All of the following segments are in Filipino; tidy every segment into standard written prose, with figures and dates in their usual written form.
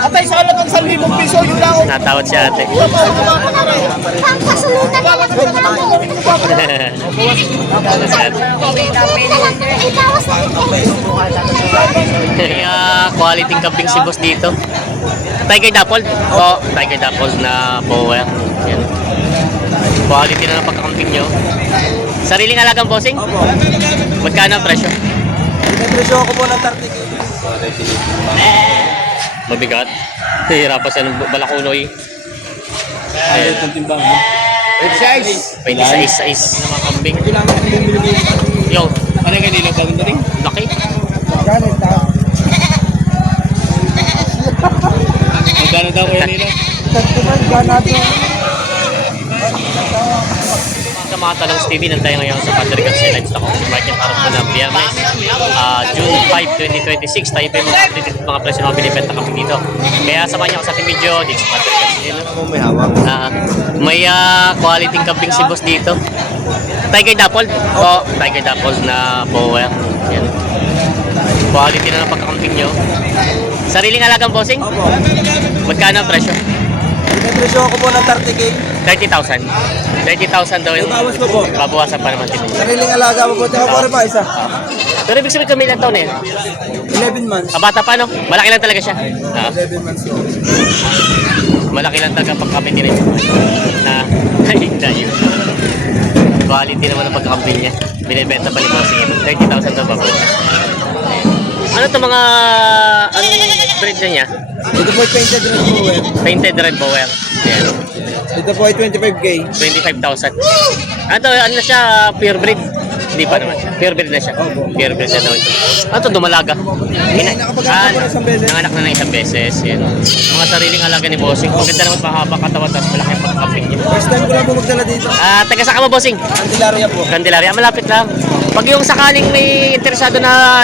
Atay sa halagang 1,000 piso, yun lang. Natawad si ate. Pangkasulutan lang ako ng Ibawas na Kaya quality kambing si boss dito. Tiger Dapple? Oo, Tiger Dapple na power. Yan. Quality na ng pagkakamping nyo. Sariling alagang bossing? Opo. Magkano ang presyo? Presyo ako po ng 30K. Mabigat. Hihirapan siya ng balakunoy. Ayan. Ang timbang. Red size. 26 size na mga kambing. Kailangan ko yung bilibili. Yo, Ano yung kanila bagong dating? laki. Ganit na. Magkano daw kaya nila? 35 ganado. Sa mga talong TV, nantay ngayon sa Patrick sa Livestock Auction Market para po ng Biyernes, June 5, 2026. Tayo pa yung mga updated mga presyo ng binibenta kami dito. Kaya samahan niyo ako sa ating video dito sa Patrick. Kung may hawak. May quality kambing si boss dito. Tiger Dapple? Oo, Tiger Dapple na power. Yan. Quality na ng pagkakamping nyo. Sariling alagang bossing? Opo. Magkano ang presyo? Presyo ako po ng 30K. 30,000. 30,000 daw yung Bawas ko po. babawasan pa naman din. Sariling alaga po po. Tsaka po rin pa isa. Pero ibig sabihin kami ilang taon na yan? 11 months. Bata pa no? Malaki lang talaga siya. 11 months yun. Malaki lang talaga pagkakamping din na yun. Quality naman ang pagkakamping niya. Binibenta pa ni bossing ito. 30,000 daw bago. Ano to mga anong breed na niya? Ito po ay painted red power. Painted red bower. Ayan. Ito po ay 25K. 25,000. Ano na siya? Pure breed? Hindi pa naman. Pure breed na siya. Pure breed na daw ito. Ano to? Dumalaga? Nakapag-anak ko na isang beses. Nanganak na ng isang beses. Yan. Mga sariling alaga ni bossing. Maganda naman mahaba katawan tapos malaki ang pagkakamping niya. First time ko lang po magdala dito. Taga saan ka ba bossing? Antilaria po. Candelaria, malapit lang. Pag yung sakaling may interesado na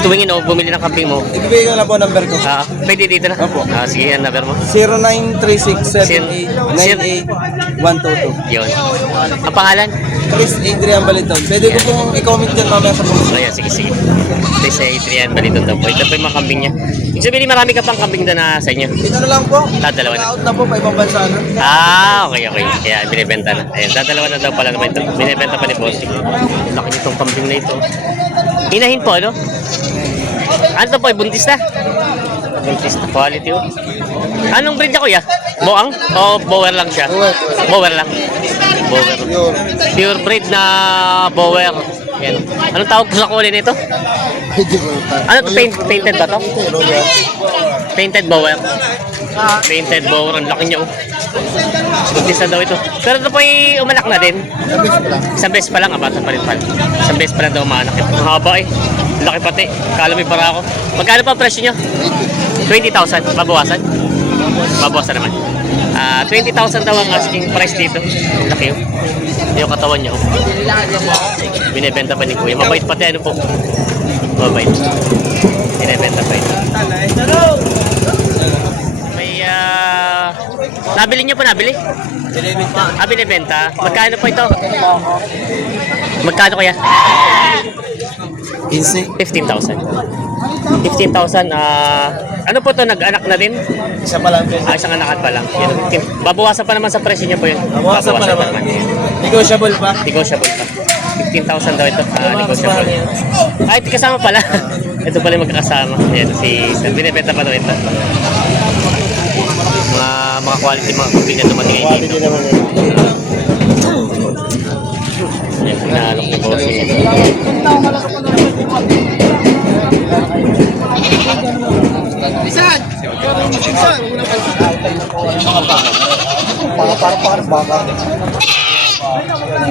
tuwingin o bumili ng kambing mo, Ibibigay ko na po number ko. pwede dito na. Opo. Sige, yan number mo. 0936789122. Yun. Ang pangalan? Chris Adrian Baliton. Pwede ko pong i-comment dyan mamaya sa post. Ayan, sige. Ito si Adrian Baliton daw po. Ito po yung mga kambing niya. Ibig sabihin, marami ka pang kambing doon na sa inyo. Ito na lang po. Dalawa na. Out na po pa ibang bansa na. Okay. Kaya binibenta na. Ayan, dadalawa na daw pala naman ito. Binibenta pa ni bossing. Laki nitong kambing na ito. Inahin po, ano? Ano to po? Buntis na? Buntis na. Quality oh. Anong breed niya kuya? Boang? O bower lang siya? Bower lang. Bower. Pure breed na bower. Yan. Anong tawag ko sa kulay nito? Ano to? Painted ba to? Painted bower. Painted bower. Ang laki niya oh. Buntis na daw ito. Pero ito po ay umanak na din. Isang beses pa lang. Bata pa rin pala. Isang beses pa lang daw umanak. Ang haba eh. Laki pati. Kala may para ako. Magkano pa ang presyo nyo? 20,000. Babawasan? Babawasan naman. 20,000 daw ang asking price dito. Laki yun. Yung katawan niya. Binibenta pa ni Kuya. Mabait pati ano po. Mabait. Binibenta pa ito. May nabili niyo po nabili? Binibenta. Magkano po ito? Magkano kaya? 15,000. 15,000. Ano po to? Nag-anak na din? Isa pa lang. Isang anakan pa lang. Yan, 15. Babawasan pa naman sa presyo niya po yun. Bawasan pa naman. Negotiable pa. Negotiable pa. 15,000 daw ito. Negotiable. Ito kasama pala. Ito pala yung magkakasama. Yan, binibenta pa daw ito. Mga quality, mga kuping na dumating ay dito. Yan, pinaalok ni bossing. Bisan! Parang baka.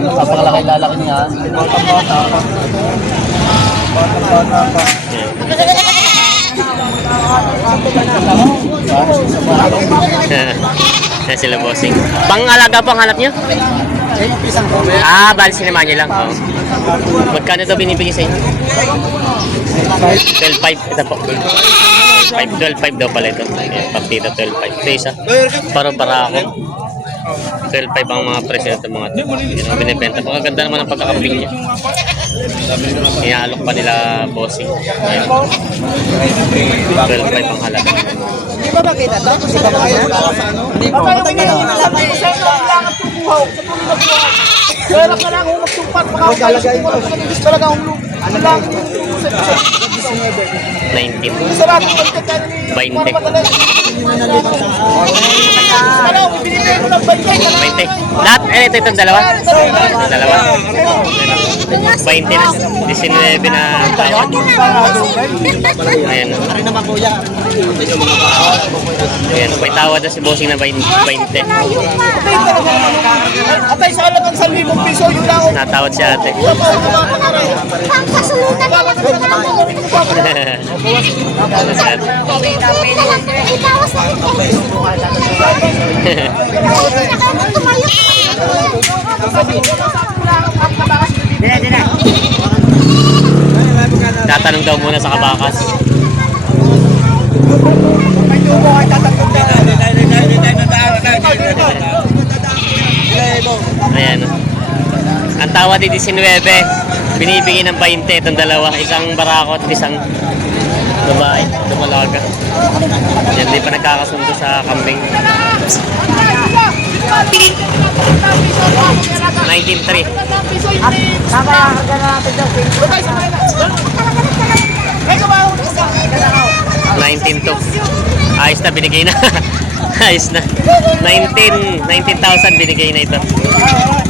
Papakalaki lalaki niya. Bata-bata pa. Yan sila bossing. Pang-alaga po ang hanap nyo? Bali sinema nyo lang. Oh. Magkano ito binibigay sa inyo? 12.5. Ito po. 12.5 daw pala ito. Ayan, papito 12.5. Ito isa. Para ako. 12.5 ang mga presyo nito mga ito. Yan ang binibenta. Pagkaganda naman ang pagkakambing niya. Inaalok pa nila bossing. Ayan. 12.5 ang halaga. Di ba makita to? Sa babayan? Hindi po. Matagal na malaki. Kaya ka lang kung magtumpat, baka ako gusto talaga akong ano lang, 19. sa lahat ng pagkakano ni 20. ano, binibigay ko ng 20. 20. Lahat, itong dalawa. Dalawa. 20 na. 19 na tawad. Ayan. Ano naman kuya? Ayan. May tawad na si bossing na 20. Atay sa halagang 1,000 piso, yun lang ako. Natawad si ate. Pampasulutan na lang ito na ako. Si ate. Itawas na rin kayo. Tumayo. Tatanong daw muna sa kabakas. May tubo kayo tatanggap na. Ayan. Ang tawad ay 19. Binibigay ng 20 itong dalawa. Isang barakot, isang babae. Dumalaga. Yan, di pa nagkakasundo sa kambing. 19.3. Kakayakan na natin daw. 19.2. Ayos na, binigay na. Ayos na. 19,000 binigay na ito.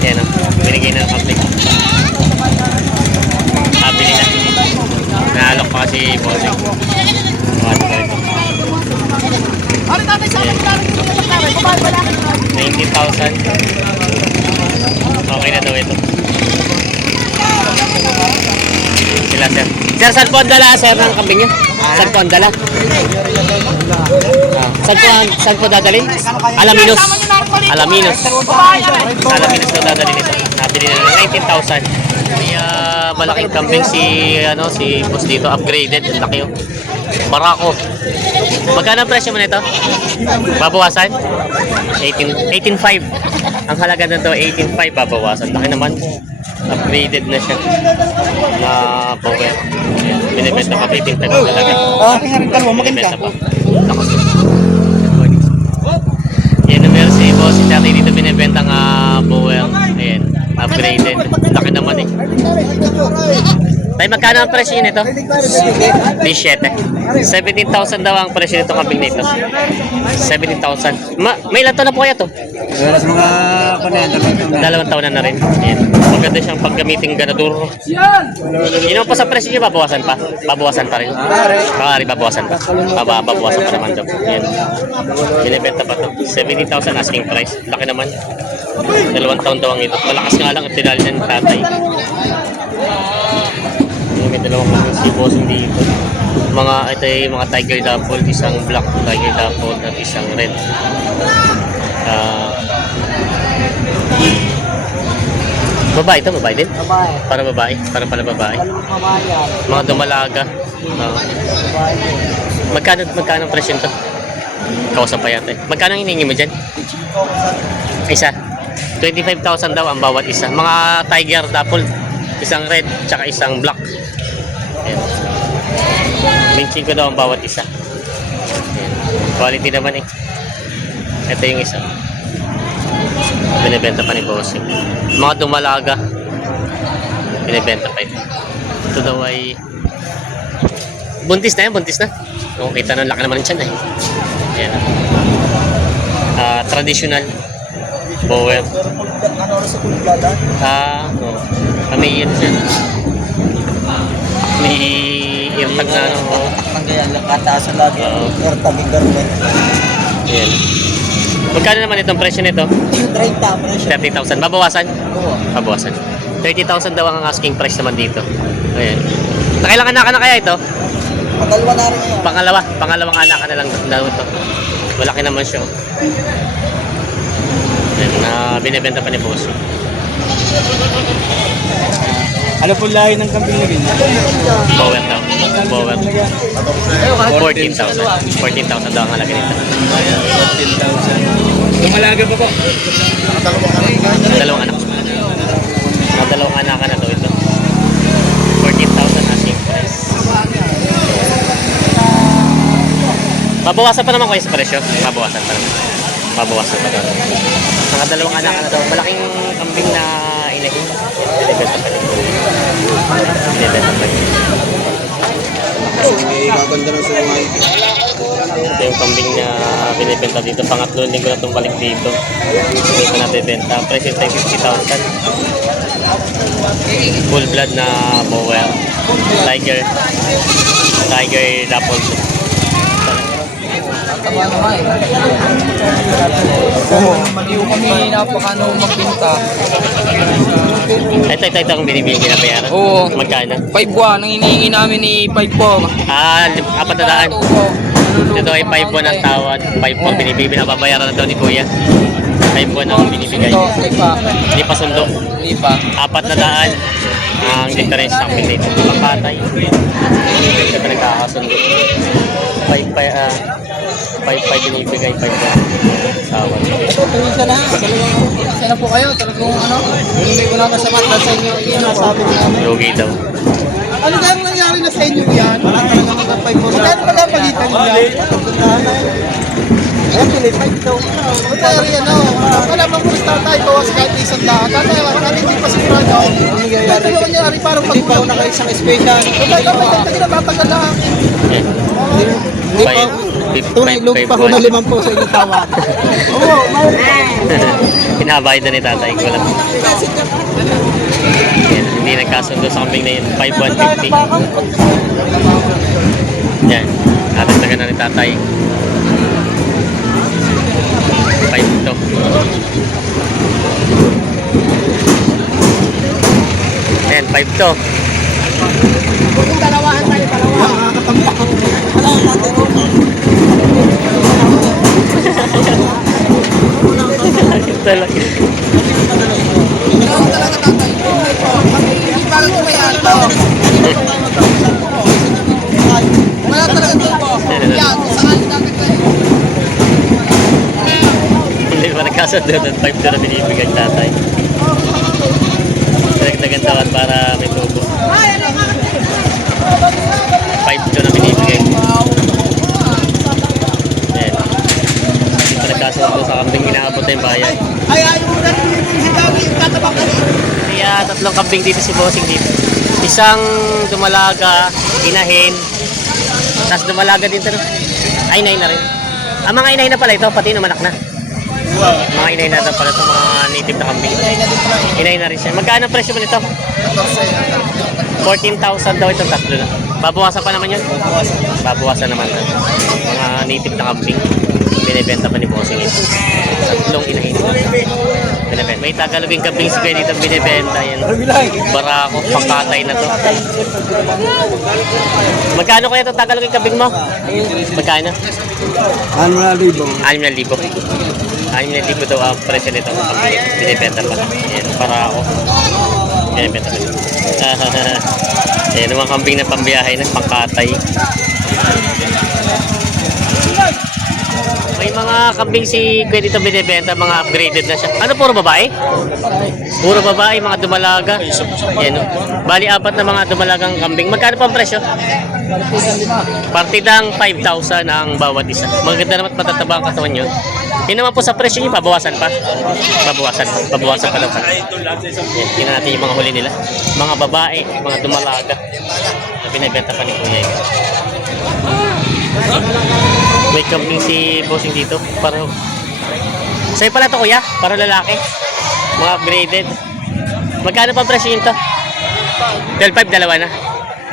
Yan o. Binigay na ng kambing. Bili na. Naalok pa kasi bossing. Ano tatay sa akin, babae ba lang? 19,000. Okay na daw ito. Sila sir. Sir, saan po ang dala sir ng kambing niya? Saan po ang dala? Saan po dadalhin? Alaminos. Alaminos. Sa Alaminos daw dadalhin ito. Nabili na ng 19,000. May malaking kambing si boss dito, upgraded, ang laki oh. Barako. Magkano ang presyo mo nito? Babawasan? 18.5. Ang halaga nito 18.5 babawasan. Laki naman. Upgraded na siya. Na power. Binibenta pa 18.5 ang halaga. Aking nga rin dalawa, Binibenta pa. Lakas. Yan na meron si boss. Si Tati dito binibenta nga power. Ayan. Upgraded. Laki naman eh. Tayo, magkano ang presyo nito? 17. 17,000 daw ang presyo nito kambing nito. 17,000. May ilan taon na po kaya to? Wala sa mga Dalawang taon na rin. Ayan. Maganda siyang paggamiting ganador. Yun pa sa presyo niya, babawasan pa? Babawasan pa rin? Maaari babawasan pa. Babawasan pa naman daw. Ayan. Binibenta pa to. 17,000 asking price. Laki naman. 2 taon daw ang ito. Malakas nga lang at tinali ng tatay. May dalawang si bossing dito. Ito ay mga tiger dapple, isang black tiger dapple at isang red. Babae ito, babae din? babae. Para babae, para pala babae. Babae yan. Mga dumalaga. Magkano ang presyo nito? Kausap pa yata eh. Magkano ang hiningi mo dyan? Isa. 25,000 daw ang bawat isa. Mga tiger dapple, isang red, tsaka isang black. Ayan. 25 daw ang bawat isa. Ayan. Quality naman eh. Ito yung isa. Binibenta pa ni bossing. Mga dumalaga. Binibenta pa ito. Ito daw ay buntis na yan, buntis na. Kung kita nang laki naman dyan eh. Ayan. Traditional bower. May yun siya. May irtag na ano. Nanggayan lang kataasan lagi. Irtabing garment. Ayan. Magkano naman itong presyo nito? 30 presyo. 30,000. Babawasan? Oo. Babawasan. 30,000 daw ang asking price naman dito. Ayan. Nakailang anak na kaya ito? Padalwa na rin ngayon. Pangalawang anak na lang daw ito. Malaki naman siya. Ayan, binibenta pa ni boss. Ano po lahi ng kambing na ganyan? Bower daw. Bower. 14,000. 14,000 daw ang halaga nito. 14,000. Lumalaga pa po. Dalawang anak. Dalawang anak na daw ito. Babawasan pa naman kayo sa presyo. Babawasan pa naman. Babawasan pa naman. Nakadalawang anak na daw. Malaking kambing na inahin. Binibenta pa rin. Binibenta pa rin. Gaganda ng sungay. Ito yung kambing na binibenta dito. Pangatlong linggo na itong balik dito. Dito natin benta. Presyo tayo 50,000. Full blood na mower. Tiger Dapol. Maliw kami, napakano magbinta. Ito ang binibili na bayaran. Oo. Magkano? 5-1, ang hinihingi namin ni 5-4. Ah, 400. Ito ay 5 ang tawad. 5 binibili na babayaran na daw ni Kuya. 5 ang binibigay. Hindi pa. Hindi pa sundo. Hindi pa. 400 ang difference sa amin dito. Pagpatay. Hindi pa nagkakasundo. 5 binibigay. 5 tawad. Isa na. Isa na po kayo. Talagang ano. Hindi ko na kasama sa inyo. Yun ang sabi ko namin. Lugi daw. Ano kaya nangyari na sa inyo yan? Wala talaga mga 5-4. Magkano pala pagitan nyo yan? Ayan, pili 5 daw. Kaya rin ano, wala bang kung tatay bawas kahit isang daan. Tatay, hindi pa sigurado. Ito naman niya rin parang Hindi pa ako naka-isang special. Talaga, may tagtagin na tatagal lang. Hindi pa. Tunay, look pa ko na 5 po sa inyong tawad. Oo, Pinabayad na ni tatay ko lang. Yan, hindi nagkasundo sa kambing na yun. 5,150. Yan. Natagdagan na ni tatay. 5 to. Ayan, 5 to. Kung dalawahan tayo, Talaga. wala talaga dito. Yan, sakali natin kayo. Hindi pa nagkasundo doon. 5 to na binibigay ng tatay. Nagdagan tawad para may tubo. 5 to na binibigay. Ayan. Hindi pa nagkasundo sa kambing inaabot na yung bayan. Ay, ayaw mo na rin si Gabi, yung tatabak ka rin. Kaya 3 kambing dito si Bossing dito. Isang dumalaga, inahin. Tapos dumalaga din ito. Ay, inahin na rin. Ah, mga inahin na pala ito, pati numanak na. Mga inahin na daw pala ito, mga native na kambing. Inahin na rin siya. Magkano ang presyo mo nito? 14,000 daw itong tatlo na. Babawasan pa naman yun? Babawasan naman. Mga native na kambing. Binibenta pa ni Bossing ito. 3 inahin. Binibenta. May Tagaloging kambing si dito binibenta yan. Barako, pangkatay na to. Magkano kaya itong Tagaloging kambing mo? Magkano? 6,000. 6,000. 6,000 daw ang presyo nito. Binibenta pa. Yan, barako. Binibenta pa. Yan, mga kambing na pambiyahe na, pangkatay. May mga kambing si Kuya dito binibenta, mga upgraded na siya. Ano, puro babae? Puro babae, mga dumalaga. Yan, bali 4 na mga dumalagang kambing. Magkano pa ang presyo? Partidang 5,000 ang bawat isa. Maganda naman matataba ang katawan yun. Yun naman po sa presyo niyo, babawasan pa. Babawasan pa daw pa. Yan, tingnan natin yung mga huli nila. Mga babae, mga dumalaga. Na binibenta pa ni Kuya. May kambing si Bossing dito. Para sa'yo pala to, Kuya? Para lalaki. Mga upgraded. Magkano pa ang presyo nito? 12,500 dalawa na.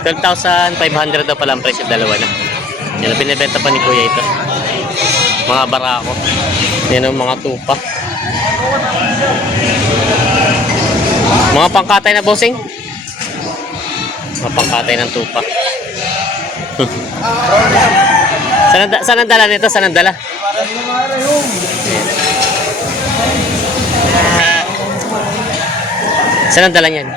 12,500 daw pala ang presyo, dalawa na. Yan ang binibenta pa ni Kuya ito. Mga barako. Yan ang mga tupa. Mga pangkatay na, Bossing. Mga pangkatay ng tupa. Saan ang dala nito? Saan ang dala? Saan ang dala niyan?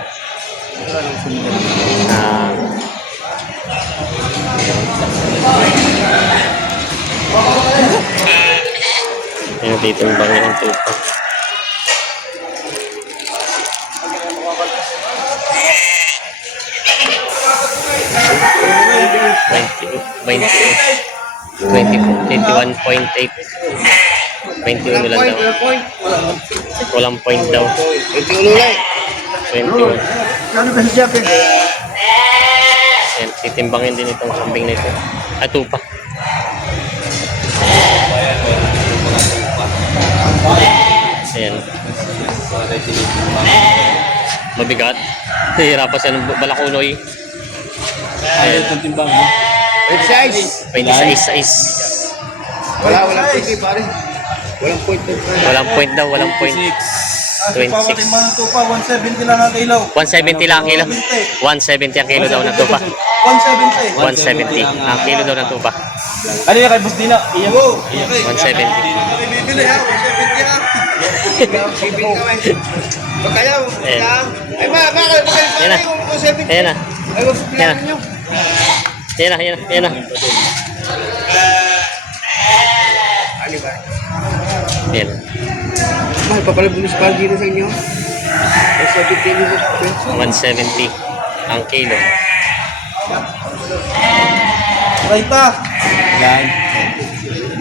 Ayun dito yung bangin ng tupa. $20. 21.8. 21 lang daw. Walang point daw. 21. Kano ba siya? Ayan, titimbangin din itong kambing na ito. Tupa. Ayan. Mabigat. Hihirapan siya ng balakunoy. Ayan. Ang timbang. 26. 26. Walang piki, pare. Walang point. Walang point daw, walang point. 26. Papatimbang ng tupa, 170 lang ang kilaw. 170 lang ang kilo. 170 ang kilo daw ng tupa. 170. 170 ang kilo daw ng tupa. Ano yung kay Boss Dina? Iyan. Oo. 170. Bibili ha, 170 ha. Bibili kami. Bakayaw. Ayan. Ay, bakit Ayan na. yung 170? Ayan na. Ay, wag Ayan na. nyo. Ayan na, ayan na, ayan na. Ano ba? Ayan. Mahal pa pala municipal dito sa inyo. Ay, 170 ang kilo. Raita. Yan.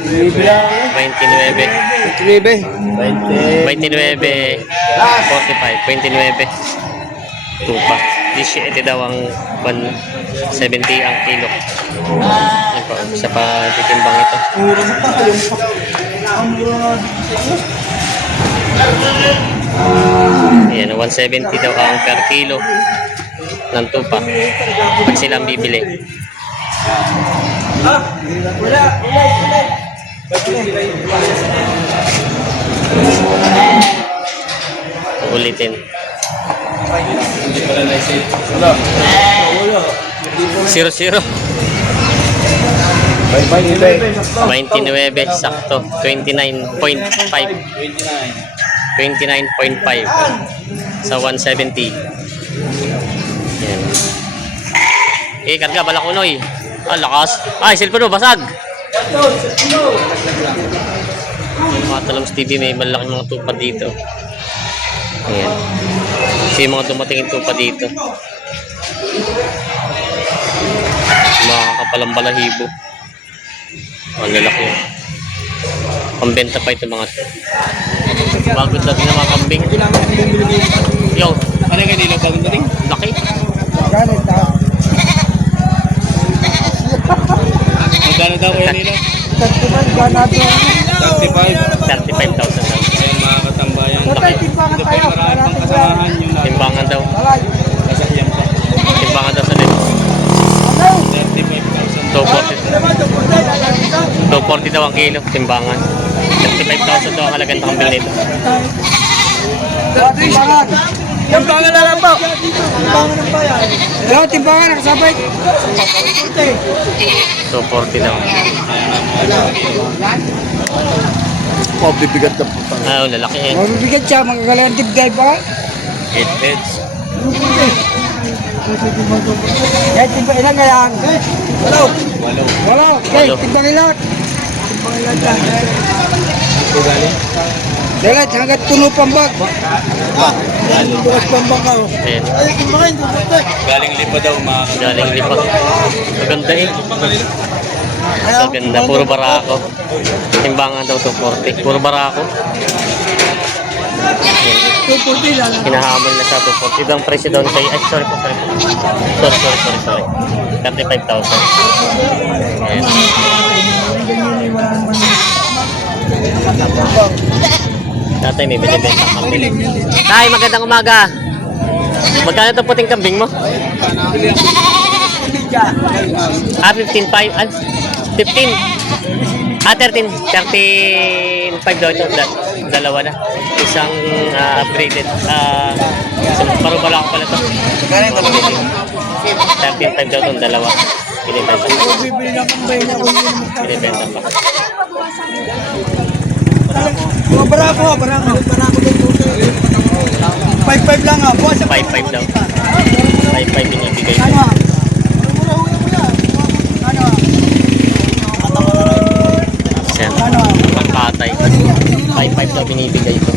29. 29. 45. 29. Tupa. 17 daw ang 170 ang kilo. Ayan po, isa pa titimbang ito. Mura mo pa. Ang mura nga. Ayan, 170 daw ang per kilo ng tupa. Pag silang bibili. Ulitin. Hindi pala na-save. 0-0. 29 sakto. 29.5. 29.5 sa 170. Yan. Karga balakunoy. Lakas. Ay, cellphone mo basag. Mga Talams TV, may malaking mga tupa dito. Ayan. Kasi yung mga dumating yung tupa dito. Mga kakapalang balahibo. Ang lalaki. Pambenta pa ito mga to. Bagod lagi ng mga kambing. Yo. Ano yung kanila bagong dating? Laki. Galit ha. Magkano daw kaya nila? 35 ba natin? 35. 35,000 daw. Ayun mga katambayan. Patay, timbangan Ito pa tayo. yung marami pang kasamahan yung natin. Timbangan daw. Alay. Kasakyan pa. Timbangan daw sa left. Ano? 35,000. 240 daw ang kilo. Timbangan. 35,000 daw ang halaga ng kambing nito. Timbangan. Timbangan na lang po. Timbangan ng bayan. Hello, timbangan. Nakasabay. 240 daw. Oh, bibigat na po. Lalaki eh. Mabibigat siya. Magagalang dibday pa. 8 heads. Kaya timbang ilan ngayon? Hello. 8. Wala. Okay, Walo. timbang ilan. Timbang ilan dyan. Ito galing. Dalat, hanggat puno pambag. Bukas pambag ka. Ayan. Ay, timbangin. Galing lipa daw mga Galing lipat. Maganda eh. Maganda. Puro barako. Timbangan daw 240. Puro barako. Ayan. Hinahamon na sa 240. Ibang presyo daw kay... Ay, sorry po. Sorry. 35,000. Ayan. Tatay, may binibenta kambing. Tay, magandang umaga. Magkano itong puting kambing mo? 15.5. 15. 13.5 daw ito. Dalawa na. Isang upgraded. Parubala ko pala ito. 13.5 daw itong dalawa. Binibenta pa. Binibenta pa. Barako. 5-5 lang ha. 5.5 daw. 5.5 binibigay ko. Ano? Siya. Pagpatay. 5.5 daw binibigay ko.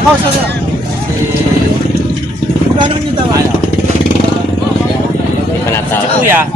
Oh, sorry. Gano'n yung tawa? Hindi pa natawag. Kuya.